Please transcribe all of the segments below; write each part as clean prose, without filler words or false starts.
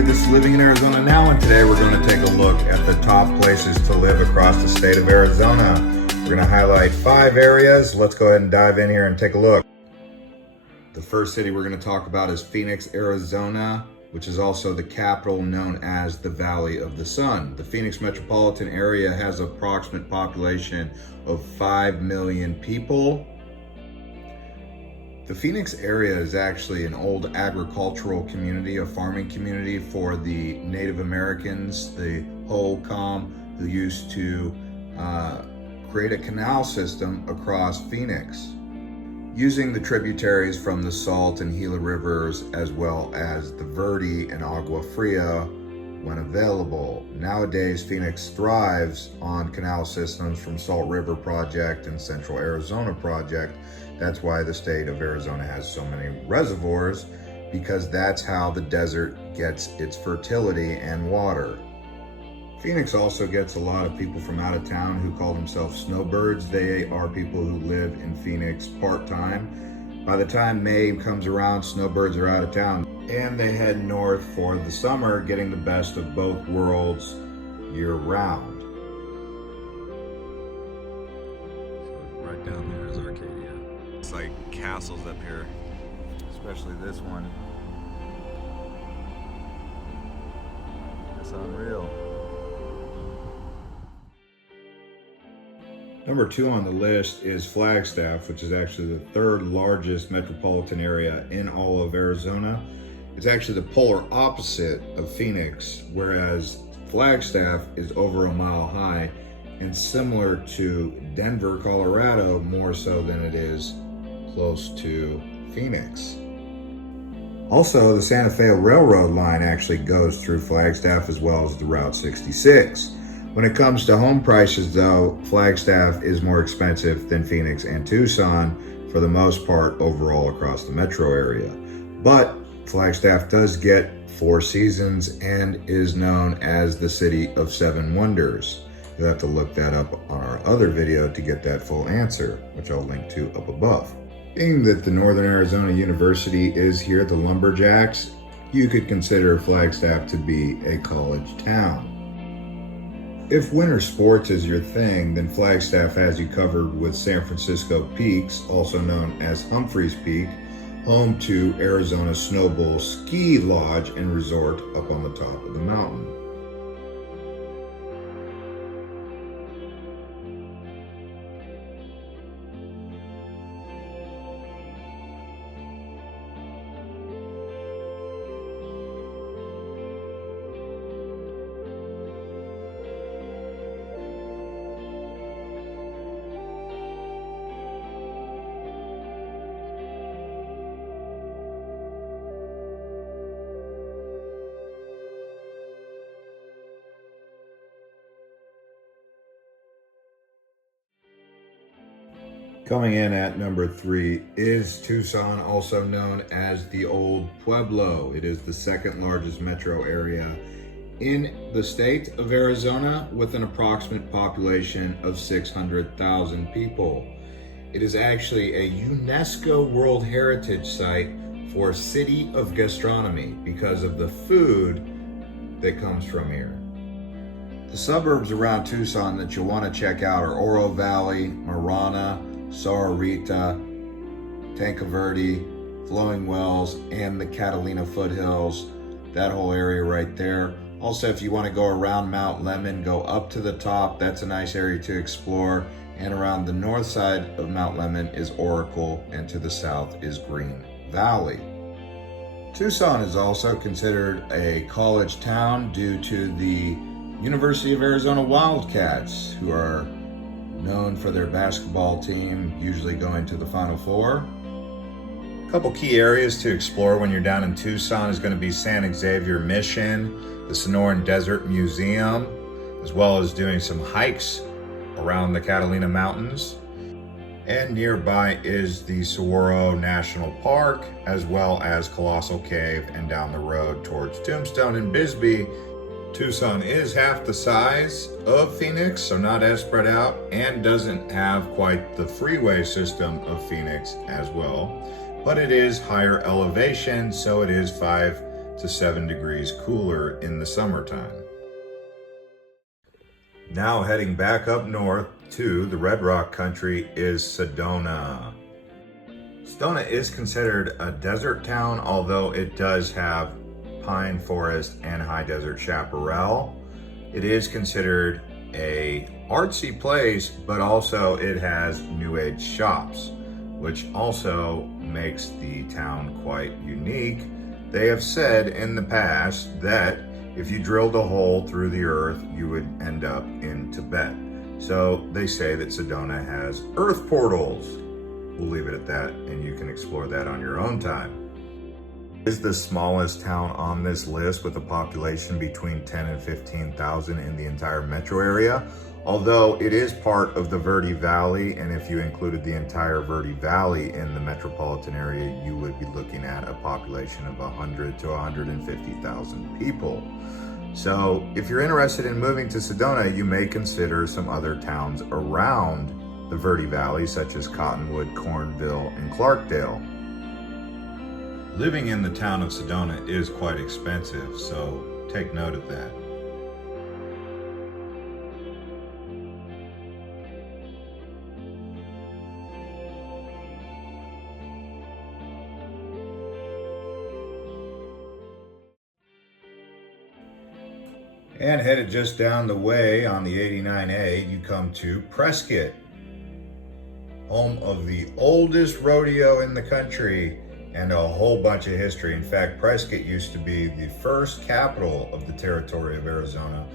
everybody, this is Living in Arizona Now, and today we're going to take a look at the top places to live across the state of Arizona. We're going to highlight 5 areas. Let's go ahead and dive in here and take a look. The first city we're going to talk about is Phoenix, Arizona, which is also the capital known as the Valley of the Sun. The Phoenix metropolitan area has an approximate population of 5 million people. The Phoenix area is actually an old agricultural community, a farming community for the Native Americans, the Hohokam, who used to create a canal system across Phoenix, using the tributaries from the Salt and Gila rivers, as well as the Verde and Agua Fria when available. Nowadays, Phoenix thrives on canal systems from Salt River Project and Central Arizona Project. That's why the state of Arizona has so many reservoirs, because that's how the desert gets its fertility and water. Phoenix also gets a lot of people from out of town who call themselves snowbirds. They are people who live in Phoenix part-time. By the time May comes around, snowbirds are out of town and they head north for the summer, getting the best of both worlds year-round. So right down there is Arcadia. It's like castles up here, especially this one. It's unreal. Number 2 on the list is Flagstaff, which is actually the 3rd largest metropolitan area in all of Arizona. It's actually the polar opposite of Phoenix, whereas Flagstaff is over a mile high and similar to Denver, Colorado, more so than it is close to Phoenix. Also, the Santa Fe Railroad line actually goes through Flagstaff, as well as the Route 66. When it comes to home prices, though, Flagstaff is more expensive than Phoenix and Tucson for the most part overall across the metro area. But Flagstaff does get 4 seasons and is known as the City of 7 Wonders. You'll have to look that up on our other video to get that full answer, which I'll link to up above. Being that the Northern Arizona University is here, the Lumberjacks, you could consider Flagstaff to be a college town. If winter sports is your thing, then Flagstaff has you covered with San Francisco Peaks, also known as Humphreys Peak, home to Arizona Snow Bowl Ski Lodge and Resort up on the top of the mountain. Coming in at number 3 is Tucson, also known as the Old Pueblo. It is the 2nd largest metro area in the state of Arizona, with an approximate population of 600,000 people. It is actually a UNESCO World Heritage Site for City of Gastronomy because of the food that comes from here. The suburbs around Tucson that you'll want to check out are Oro Valley, Marana, Sahuarita, Tanque Verde, Flowing Wells, and the Catalina foothills, that whole area right there. Also, if you want to go around Mount Lemmon, go up to the top. That's a nice area to explore. And around the north side of Mount Lemmon is Oracle, and to the south is Green Valley. Tucson is also considered a college town due to the University of Arizona Wildcats, who are known for their basketball team, usually going to the Final Four. A couple key areas to explore when you're down in Tucson is going to be San Xavier Mission, the Sonoran Desert Museum, as well as doing some hikes around the Catalina Mountains. And nearby is the Saguaro National Park, as well as Colossal Cave, and down the road towards Tombstone and Bisbee. Tucson is half the size of Phoenix, so not as spread out, and doesn't have quite the freeway system of Phoenix as well. But it is higher elevation, so it is 5 to 7 degrees cooler in the summertime. Now heading back up north to the Red Rock country is Sedona. Sedona is considered a desert town, although it does have pine forest and high desert chaparral. It is considered a artsy place, but also it has new age shops, which also makes the town quite unique. They have said in the past that if you drilled a hole through the earth, you would end up in Tibet. So they say that Sedona has earth portals. We'll leave it at that, and you can explore that on your own time. It is the smallest town on this list with a population between 10 and 15,000 in the entire metro area, although it is part of the Verde Valley, and if you included the entire Verde Valley in the metropolitan area, you would be looking at a population of 100 to 150,000 people. So if you're interested in moving to Sedona, you may consider some other towns around the Verde Valley, such as Cottonwood, Cornville, and Clarkdale. Living in the town of Sedona is quite expensive, so take note of that. And headed just down the way on the 89A, you come to Prescott, home of the oldest rodeo in the country and a whole bunch of history. In fact, Prescott used to be the first capital of the territory of Arizona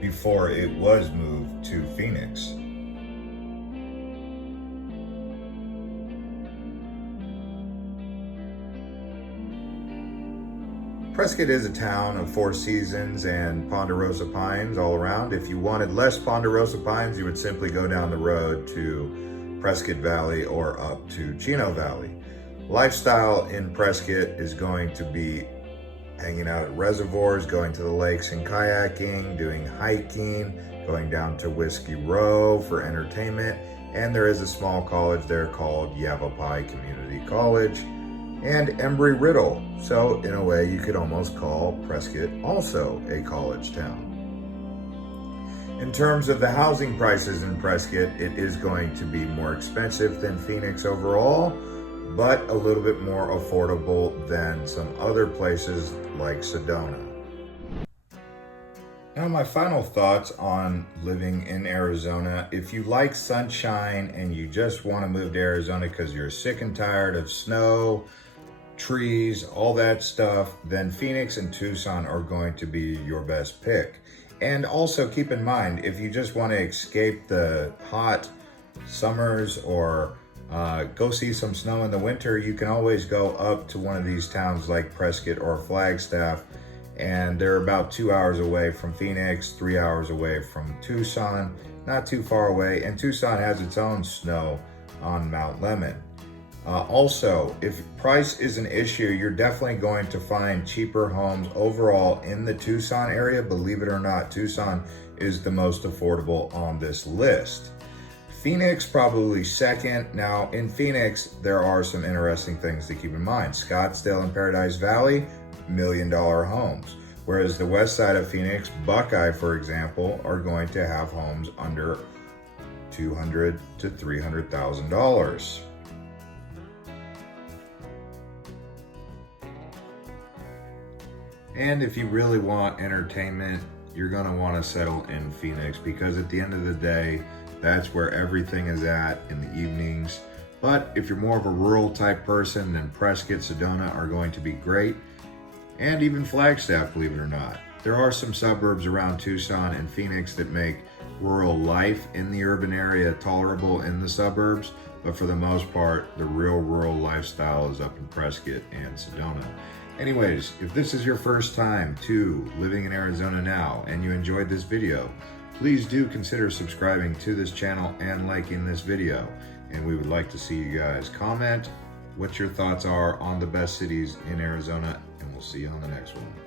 before it was moved to Phoenix. Prescott is a town of 4 seasons and ponderosa pines all around. If you wanted less ponderosa pines, you would simply go down the road to Prescott Valley or up to Chino Valley. Lifestyle in Prescott is going to be hanging out at reservoirs, going to the lakes and kayaking, doing hiking, going down to Whiskey Row for entertainment, and there is a small college there called Yavapai Community College, and Embry-Riddle. So in a way, you could almost call Prescott also a college town. In terms of the housing prices in Prescott, it is going to be more expensive than Phoenix overall, but a little bit more affordable than some other places like Sedona. Now, my final thoughts on living in Arizona. If you like sunshine and you just want to move to Arizona because you're sick and tired of snow, trees, all that stuff, then Phoenix and Tucson are going to be your best pick. And also keep in mind, if you just want to escape the hot summers or go see some snow in the winter, you can always go up to one of these towns like Prescott or Flagstaff, and they're about 2 hours away from Phoenix, 3 hours away from Tucson, not too far away, and Tucson has its own snow on Mount Lemmon. Also, if price is an issue, you're definitely going to find cheaper homes overall in the Tucson area. Believe it or not, Tucson is the most affordable on this list. Phoenix probably second. Now in Phoenix, there are some interesting things to keep in mind. Scottsdale and Paradise Valley, $1 million homes. Whereas the west side of Phoenix, Buckeye, for example, are going to have homes under $200,000 to $300,000. And if you really want entertainment, you're going to want to settle in Phoenix, because at the end of the day, that's where everything is at in the evenings. But if you're more of a rural type person, then Prescott, Sedona are going to be great. And even Flagstaff, believe it or not. There are some suburbs around Tucson and Phoenix that make rural life in the urban area tolerable in the suburbs. But for the most part, the real rural lifestyle is up in Prescott and Sedona. Anyways, if this is your first time to living in Arizona now and you enjoyed this video, please do consider subscribing to this channel and liking this video. And we would like to see you guys comment what your thoughts are on the best cities in Arizona, and we'll see you on the next one.